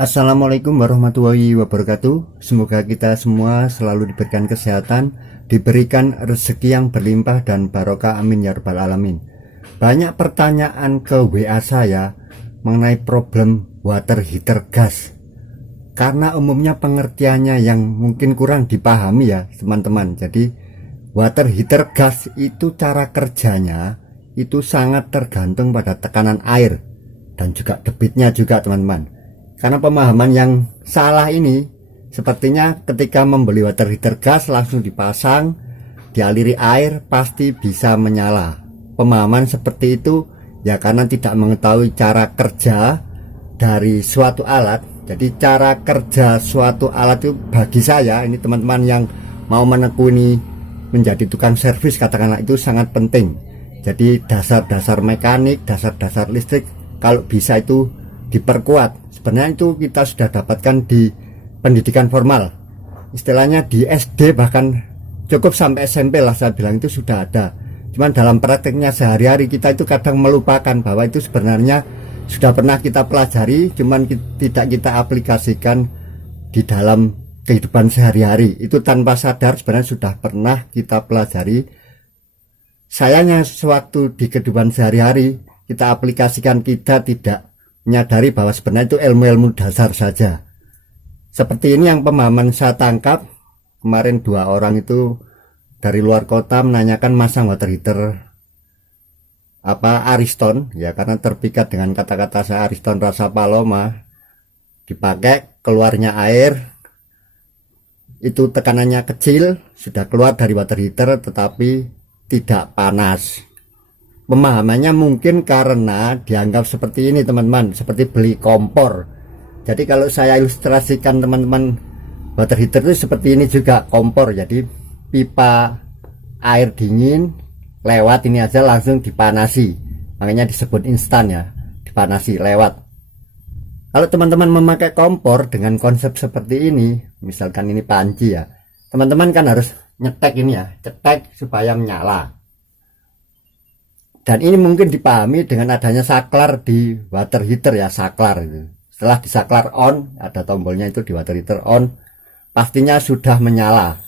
Assalamualaikum warahmatullahi wabarakatuh. Semoga kita semua selalu diberikan kesehatan, diberikan rezeki yang berlimpah dan barokah, amin ya rabbal alamin. Banyak pertanyaan ke WA saya mengenai problem water heater gas, karena umumnya pengertiannya yang mungkin kurang dipahami ya teman-teman. Jadi water heater gas itu cara kerjanya itu sangat tergantung pada tekanan air dan juga debitnya juga teman-teman. Karena pemahaman yang salah ini sepertinya ketika membeli water heater gas langsung dipasang, dialiri air pasti bisa menyala. Pemahaman seperti itu ya karena tidak mengetahui cara kerja dari suatu alat. Jadi cara kerja suatu alat itu bagi saya, ini teman-teman yang mau menekuni menjadi tukang servis katakanlah, itu sangat penting. Jadi dasar-dasar mekanik, dasar-dasar listrik kalau bisa itu diperkuat. Sebenarnya itu kita sudah dapatkan di pendidikan formal, istilahnya di SD, bahkan cukup sampai SMP lah saya bilang itu sudah ada. Cuman dalam prakteknya sehari-hari kita itu kadang melupakan bahwa itu sebenarnya sudah pernah kita pelajari, cuman tidak kita aplikasikan di dalam kehidupan sehari-hari. Itu tanpa sadar sebenarnya sudah pernah kita pelajari. Sayangnya sewaktu di kehidupan sehari-hari kita aplikasikan, kita tidak menyadari bahwa sebenarnya itu ilmu-ilmu dasar saja. Seperti ini yang pemahaman saya tangkap. Kemarin 2 orang itu dari luar kota menanyakan masang water heater Ariston ya, karena terpikat dengan kata-kata saya Ariston rasa Paloma. Dipakai, keluarnya air itu tekanannya kecil, sudah keluar dari water heater tetapi tidak panas. Pemahamannya mungkin karena dianggap seperti ini teman-teman, seperti beli kompor. Jadi kalau saya ilustrasikan teman-teman, water heater itu seperti ini juga, kompor. Jadi pipa air dingin lewat ini aja langsung dipanasi, makanya disebut instan ya, dipanasi lewat. Kalau teman-teman memakai kompor dengan konsep seperti ini, misalkan ini panci ya, teman-teman kan harus nyetek ini ya, cetek supaya menyala. Dan ini mungkin dipahami dengan adanya saklar di water heater ya, saklar itu. Setelah disaklar on, ada tombolnya itu di water heater on, pastinya sudah menyala.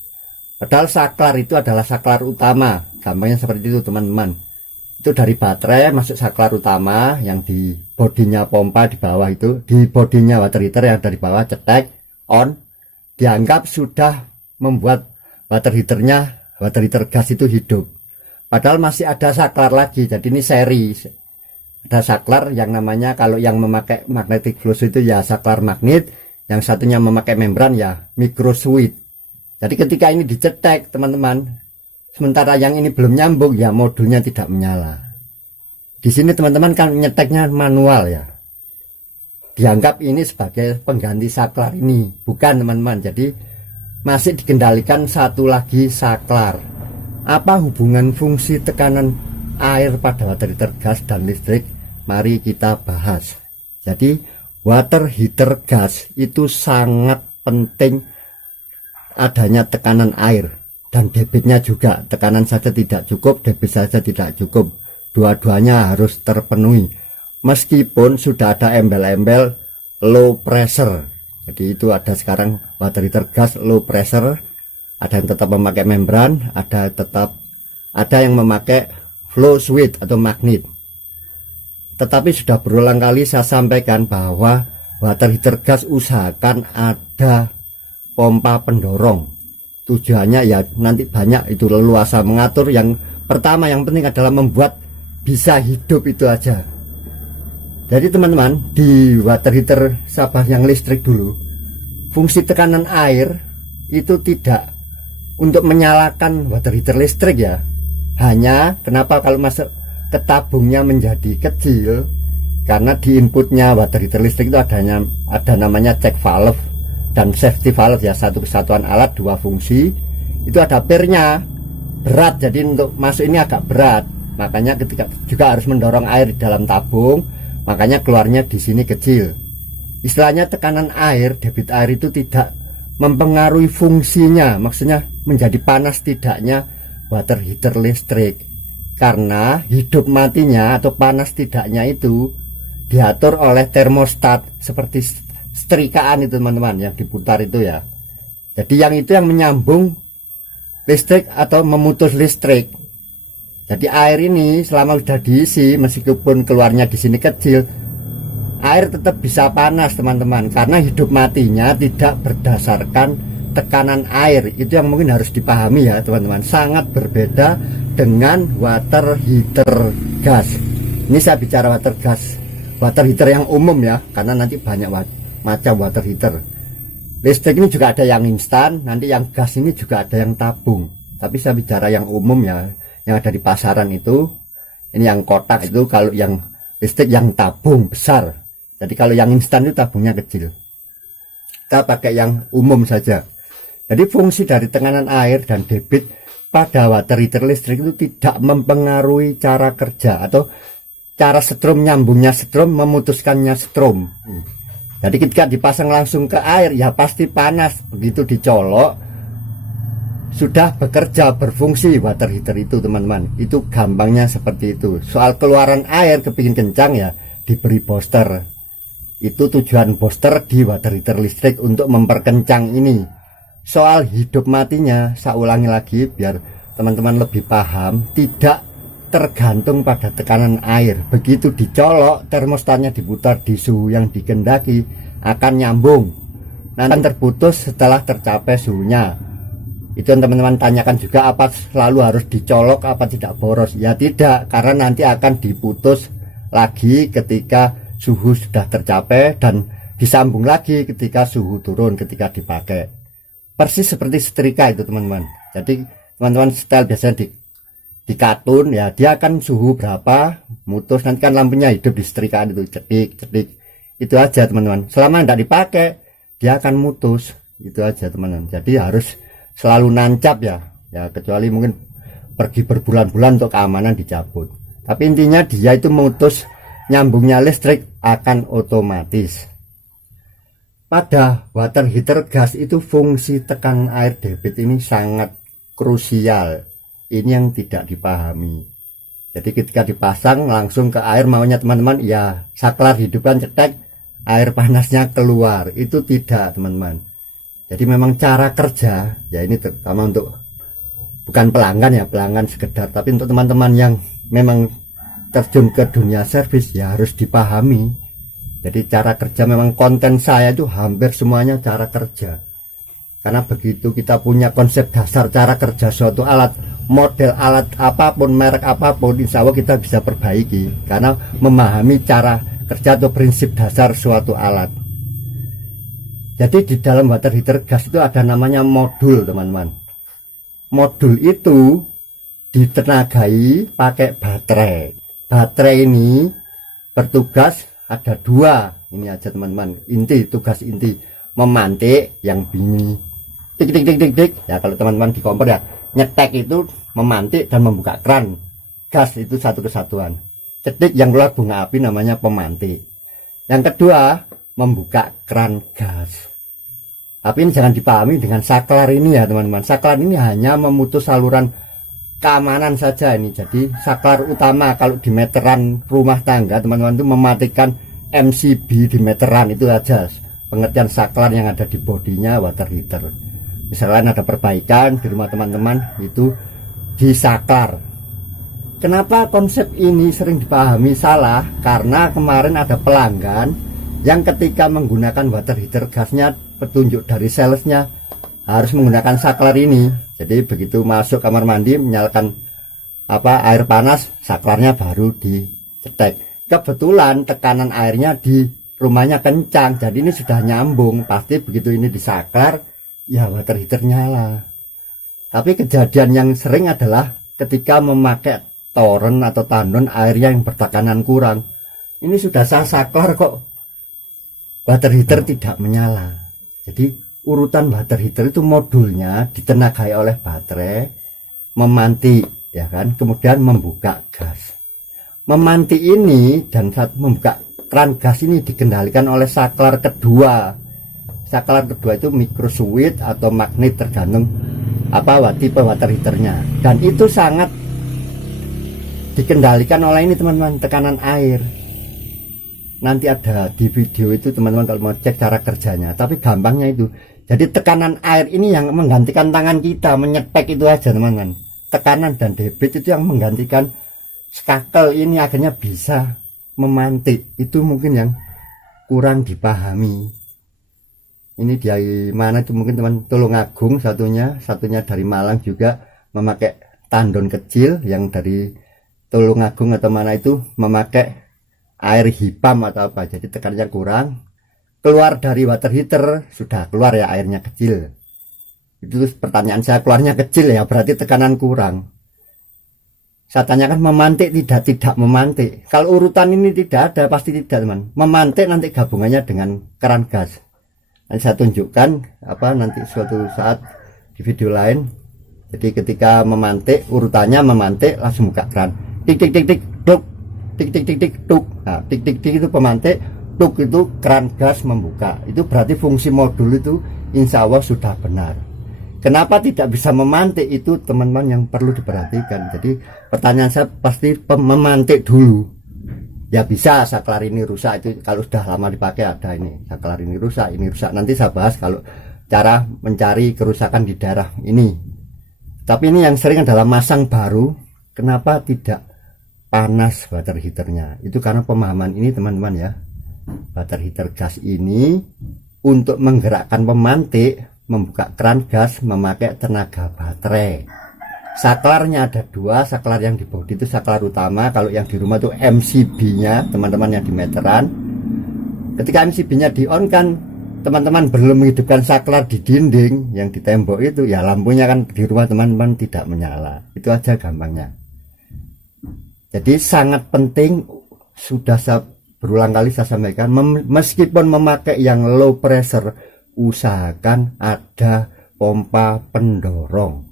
Padahal saklar itu adalah saklar utama, gampangnya seperti itu teman-teman. Itu dari baterai masuk saklar utama yang di bodinya pompa di bawah itu, di bodinya water heater yang dari bawah cetek on, dianggap sudah membuat water heaternya, water heater gas itu hidup. Padahal masih ada saklar lagi, jadi ini seri. Ada saklar yang namanya, kalau yang memakai magnetic flush itu ya saklar magnet, yang satunya memakai membran ya micro switch. Jadi ketika ini dicetek teman-teman, sementara yang ini belum nyambung ya modulnya tidak menyala. Di sini teman-teman kan nyeteknya manual ya. Dianggap ini sebagai pengganti saklar ini, bukan teman-teman. Jadi masih dikendalikan satu lagi saklar. Apa hubungan fungsi tekanan air pada water heater gas dan listrik? Mari kita bahas. Jadi water heater gas itu sangat penting adanya tekanan air dan debitnya juga. Tekanan saja tidak cukup, debit saja tidak cukup. Dua-duanya harus terpenuhi. Meskipun sudah ada embel-embel low pressure. Jadi itu ada sekarang water heater gas low pressure. Ada yang tetap memakai membran, ada yang memakai flow switch atau magnet. Tetapi sudah berulang kali saya sampaikan bahwa water heater gas usahakan ada pompa pendorong. Tujuannya ya nanti banyak itu leluasa mengatur. Yang pertama yang penting adalah membuat bisa hidup itu aja. Jadi teman-teman, di water heater Sabah yang listrik dulu, fungsi tekanan air itu tidak untuk menyalakan water heater listrik ya. Hanya kenapa kalau masuk ke tabungnya menjadi kecil, karena di inputnya water heater listrik itu ada namanya check valve dan safety valve ya, satu kesatuan alat dua fungsi. Itu ada pernya berat, jadi untuk masuk ini agak berat, makanya ketika juga harus mendorong air di dalam tabung, makanya keluarnya di sini kecil. Istilahnya tekanan air, debit air itu tidak mempengaruhi fungsinya, maksudnya menjadi panas tidaknya water heater listrik, karena hidup matinya atau panas tidaknya itu diatur oleh termostat seperti setrikaan itu teman-teman, yang diputar itu ya. Jadi yang itu yang menyambung listrik atau memutus listrik. Jadi air ini selama sudah diisi, meskipun keluarnya di sini kecil, air tetap bisa panas teman-teman, karena hidup matinya tidak berdasarkan tekanan air. Itu yang mungkin harus dipahami ya teman-teman. Sangat berbeda dengan water heater gas. Ini saya bicara water gas, water heater yang umum ya, karena nanti banyak macam water heater. Listrik ini juga ada yang instan, nanti yang gas ini juga ada yang tabung. Tapi saya bicara yang umum ya, yang ada di pasaran itu. Ini yang kotak itu, kalau yang listrik yang tabung besar. Jadi kalau yang instan itu tabungnya kecil. Kita pakai yang umum saja. Jadi fungsi dari tekanan air dan debit pada water heater listrik itu tidak mempengaruhi cara kerja atau cara setrum, nyambungnya setrum, memutuskannya setrum. Jadi ketika dipasang langsung ke air ya pasti panas. Begitu dicolok sudah bekerja, berfungsi water heater itu teman-teman. Itu gampangnya seperti itu. Soal keluaran air kepingin kencang ya diberi booster. Itu tujuan booster di water heater listrik untuk memperkencang ini. Soal hidup matinya saya ulangi lagi biar teman-teman lebih paham, tidak tergantung pada tekanan air. Begitu dicolok, termostatnya diputar di suhu yang dikehendaki, akan nyambung. Nanti terputus setelah tercapai suhunya. Itu yang teman-teman tanyakan juga, apa selalu harus dicolok, apa tidak boros? Ya tidak, karena nanti akan diputus lagi ketika suhu sudah tercapai dan disambung lagi ketika suhu turun ketika dipakai. Persis seperti setrika itu teman-teman. Jadi teman-teman setel biasanya di kartun ya, dia akan suhu berapa mutus, nanti kan lampunya hidup di setrikaan itu, cedik cedik. Itu aja teman-teman. Selama tidak dipakai dia akan mutus. Itu aja teman-teman. Jadi harus selalu nancap ya. Ya kecuali mungkin pergi berbulan-bulan untuk keamanan dicabut. Tapi intinya dia itu mutus, nyambungnya listrik akan otomatis. Pada water heater gas itu fungsi tekanan air debit ini sangat krusial. Ini yang tidak dipahami. Jadi ketika dipasang langsung ke air, maunya teman-teman ya saklar hidupkan cetek, air panasnya keluar. Itu tidak teman-teman. Jadi memang cara kerja ya, ini terutama untuk bukan pelanggan ya, pelanggan sekedar, tapi untuk teman-teman yang memang terjun ke dunia servis ya harus dipahami. Jadi cara kerja, memang konten saya itu hampir semuanya cara kerja. Karena begitu kita punya konsep dasar cara kerja suatu alat, model alat apapun, merek apapun, insya Allah kita bisa perbaiki. Karena memahami cara kerja atau prinsip dasar suatu alat. Jadi di dalam water heater gas itu ada namanya modul teman-teman. Modul itu ditenagai pakai baterai. Baterai ini bertugas ada dua, ini aja teman-teman, inti, tugas inti, memantik yang bunyi tik tik tik tik tik ya, kalau teman-teman di kompor ya, nyetek itu memantik dan membuka keran gas, itu satu kesatuan. Cedik yang keluar bunga api namanya pemantik. Yang kedua membuka keran gas. Tapi ini jangan dipahami dengan saklar ini ya teman-teman. Saklar ini hanya memutus saluran keamanan saja ini. Jadi saklar utama kalau di meteran rumah tangga teman-teman itu mematikan MCB di meteran, itu aja pengertian saklar yang ada di bodinya water heater. Misalnya ada perbaikan di rumah teman-teman itu di saklar. Kenapa konsep ini sering dipahami salah? Karena kemarin ada pelanggan yang ketika menggunakan water heater gasnya, petunjuk dari salesnya harus menggunakan saklar ini. Jadi begitu masuk kamar mandi menyalakan air panas, saklarnya baru dicetek. Kebetulan tekanan airnya di rumahnya kencang, jadi ini sudah nyambung. Pasti begitu ini disaklar ya water heater nyala. Tapi kejadian yang sering adalah ketika memakai toren atau tandon, airnya yang bertekanan kurang. Ini sudah saya saklar kok water heater tidak menyala. Jadi urutan water heater itu modulnya ditenagai oleh baterai, memantik ya kan, kemudian membuka gas. Memantik ini dan saat membuka keran gas ini dikendalikan oleh saklar kedua. Saklar kedua itu micro switch atau magnet, tergantung tipe water heaternya. Dan itu sangat dikendalikan oleh ini teman-teman, tekanan air. nanti ada di video itu teman-teman kalau mau cek cara kerjanya, tapi gampangnya itu. Jadi tekanan air ini yang menggantikan tangan kita menyepek itu aja teman-teman. Tekanan dan debit itu yang menggantikan skakel ini, akhirnya bisa memantik. Itu mungkin yang kurang dipahami. Ini dari mana itu, mungkin teman Tulungagung satunya dari Malang juga memakai tandon kecil, yang dari Tulungagung atau mana itu memakai air hipam atau apa, jadi tekanannya kurang. Keluar dari water heater sudah keluar ya, airnya kecil. Itu pertanyaan saya, keluarnya kecil ya berarti tekanan kurang. Saya tanyakan memantik tidak memantik. Kalau urutan ini tidak ada, pasti tidak teman. Memantik nanti gabungannya dengan keran gas. Nanti saya tunjukkan nanti suatu saat di video lain. Jadi ketika memantik, urutannya memantik langsung buka keran. Tik tik tik tik tuk. Tik tik tik tik tuk. Nah, tik tik tik itu pemantik, tuk itu keran gas membuka. Itu berarti fungsi modul itu insya Allah sudah benar. Kenapa tidak bisa memantik, itu teman-teman yang perlu diperhatikan. Jadi pertanyaan saya pasti memantik dulu. Ya bisa, saklar ini rusak, itu kalau sudah lama dipakai ada ini saklar ini rusak. Nanti saya bahas kalau cara mencari kerusakan di daerah ini. Tapi ini yang sering adalah masang baru, kenapa tidak panas water heaternya? Itu karena pemahaman ini teman-teman ya. Water heater gas ini untuk menggerakkan pemantik, membuka keran gas memakai tenaga baterai. Saklarnya ada dua, saklar yang di bodi itu saklar utama, kalau yang di rumah itu MCB nya teman-teman yang di meteran. Ketika MCB nya di on kan teman-teman belum menghidupkan saklar di dinding yang di tembok itu, ya lampunya kan di rumah teman-teman tidak menyala. Itu aja gampangnya. Jadi sangat penting, sudah saya berulang kali saya sampaikan, meskipun memakai yang low pressure, usahakan ada pompa pendorong,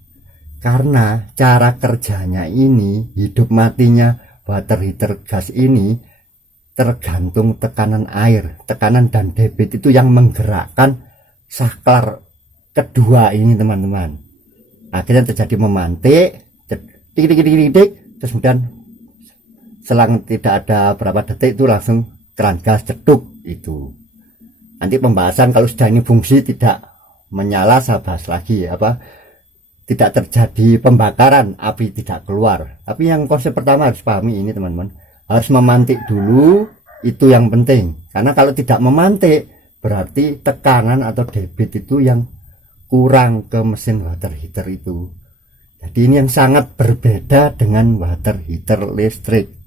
karena cara kerjanya ini, hidup matinya water heater gas ini tergantung tekanan air, tekanan dan debit itu yang menggerakkan saklar kedua ini teman-teman. Akhirnya terjadi memantik, tik tik tik tik tik, terus kemudian selang tidak ada berapa detik itu langsung keran gas cetuk itu. Nanti pembahasan kalau sudah ini fungsi tidak menyala, saya bahas lagi tidak terjadi pembakaran, api tidak keluar. Tapi yang konsep pertama harus pahami ini teman-teman, harus memantik dulu, itu yang penting. Karena kalau tidak memantik berarti tekanan atau debit itu yang kurang ke mesin water heater itu. Jadi ini yang sangat berbeda dengan water heater listrik.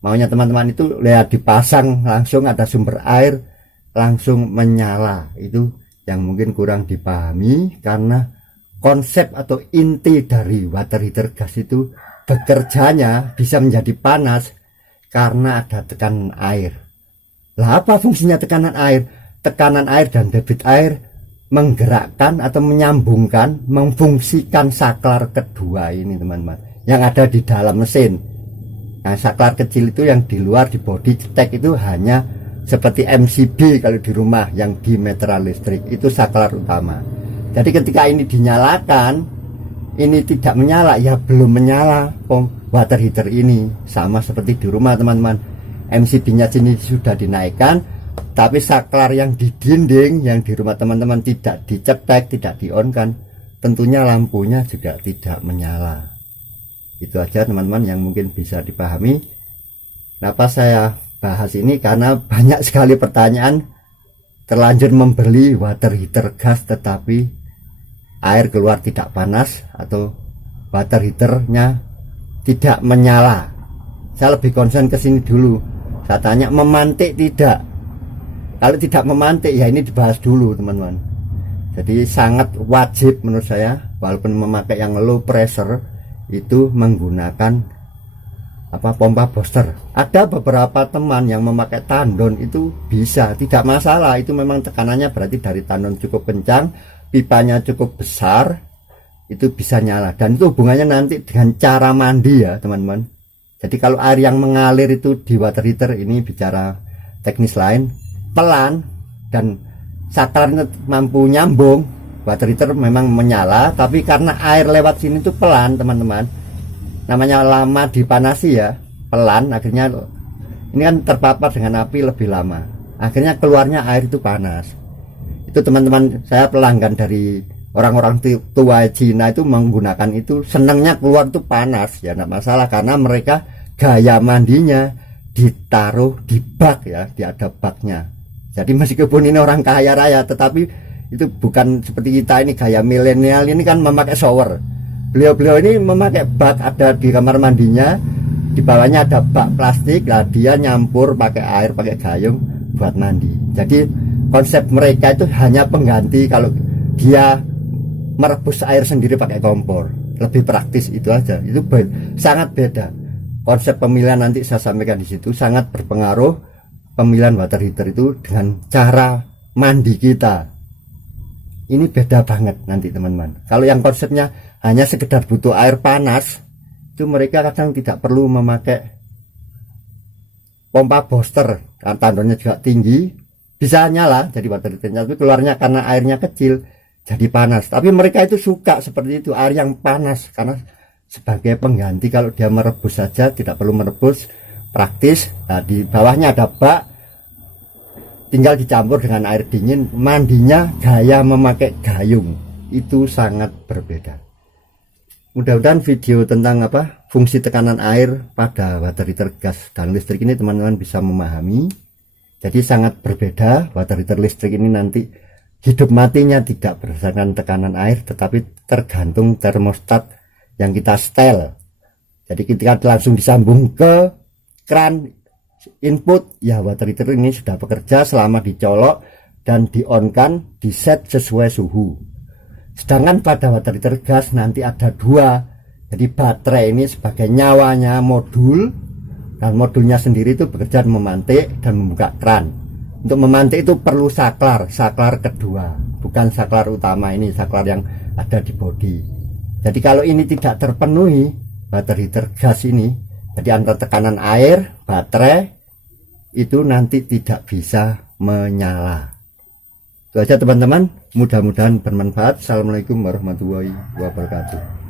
Maunya teman-teman itu lihat dipasang langsung ada sumber air langsung menyala, itu yang mungkin kurang dipahami. Karena konsep atau inti dari water heater gas itu bekerjanya bisa menjadi panas karena ada tekanan air. Lah apa fungsinya tekanan air? Tekanan air dan debit air menggerakkan atau menyambungkan, memfungsikan saklar kedua ini teman-teman, yang ada di dalam mesin. Nah, saklar kecil itu yang di luar di bodi cetek itu hanya seperti MCB kalau di rumah, yang di meteran listrik itu saklar utama. Jadi ketika ini dinyalakan, ini tidak menyala, ya belum menyala water heater ini. Sama seperti di rumah teman-teman, MCB nya sini sudah dinaikkan, tapi saklar yang di dinding yang di rumah teman-teman tidak dicetek, tidak di on kan, tentunya lampunya juga tidak menyala. Itu aja teman-teman yang mungkin bisa dipahami. Kenapa saya bahas ini, karena banyak sekali pertanyaan, terlanjur membeli water heater gas tetapi air keluar tidak panas atau water heaternya tidak menyala. Saya lebih concern ke sini dulu. Saya tanya memantik tidak. Kalau tidak memantik ya ini dibahas dulu teman-teman. Jadi sangat wajib menurut saya, walaupun memakai yang low pressure itu menggunakan pompa booster. Ada beberapa teman yang memakai tandon itu bisa, tidak masalah. Itu memang tekanannya berarti dari tandon cukup kencang, pipanya cukup besar, itu bisa nyala. Dan itu hubungannya nanti dengan cara mandi ya teman-teman. Jadi kalau air yang mengalir itu di water heater, ini bicara teknis lain, pelan dan saklarnya mampu nyambung, water heater memang menyala. Tapi karena air lewat sini itu pelan teman-teman, namanya lama dipanasi ya, pelan, akhirnya ini kan terpapar dengan api lebih lama, akhirnya keluarnya air itu panas. Itu teman-teman saya pelanggan dari orang-orang tua Cina itu menggunakan itu, senangnya keluar itu panas ya, enggak masalah, karena mereka gaya mandinya ditaruh di bak ya, ada baknya. Jadi meskipun ini orang kaya raya, tetapi itu bukan seperti kita ini gaya milenial ini kan memakai shower. Beliau-beliau ini memakai bak, ada di kamar mandinya, di bawahnya ada bak plastik, lah dia nyampur pakai air, pakai gayung buat mandi. Jadi konsep mereka itu hanya pengganti kalau dia merebus air sendiri pakai kompor, lebih praktis itu aja. Itu sangat beda. Konsep pemilihan nanti saya sampaikan di situ sangat berpengaruh, pemilihan water heater itu dengan cara mandi kita. Ini beda banget nanti teman-teman. Kalau yang konsepnya hanya sekedar butuh air panas, itu mereka kadang tidak perlu memakai pompa booster, tandonnya juga tinggi, bisa nyala jadi water heaternya, tapi keluarnya karena airnya kecil jadi panas. Tapi mereka itu suka seperti itu, air yang panas, karena sebagai pengganti kalau dia merebus saja tidak perlu merebus, praktis. Nah, di bawahnya ada bak, tinggal dicampur dengan air dingin, mandinya gaya memakai gayung. Itu sangat berbeda. Mudah-mudahan video tentang fungsi tekanan air pada water heater gas dan listrik ini teman-teman bisa memahami. Jadi sangat berbeda. Water heater listrik ini nanti hidup matinya tidak berdasarkan tekanan air, tetapi tergantung termostat yang kita setel. Jadi ketika langsung disambung ke keran input, ya water heater ini sudah bekerja selama dicolok dan di on kan, di set sesuai suhu. Sedangkan pada water heater gas nanti ada dua. Jadi baterai ini sebagai nyawanya modul, dan modulnya sendiri itu bekerja memantik dan membuka keran. Untuk memantik itu perlu saklar kedua, bukan saklar utama ini, saklar yang ada di bodi. Jadi kalau ini tidak terpenuhi, water heater gas ini, jadi antara tekanan air, baterai, itu nanti tidak bisa menyala. Itu aja teman-teman, mudah-mudahan bermanfaat. Assalamualaikum warahmatullahi wabarakatuh.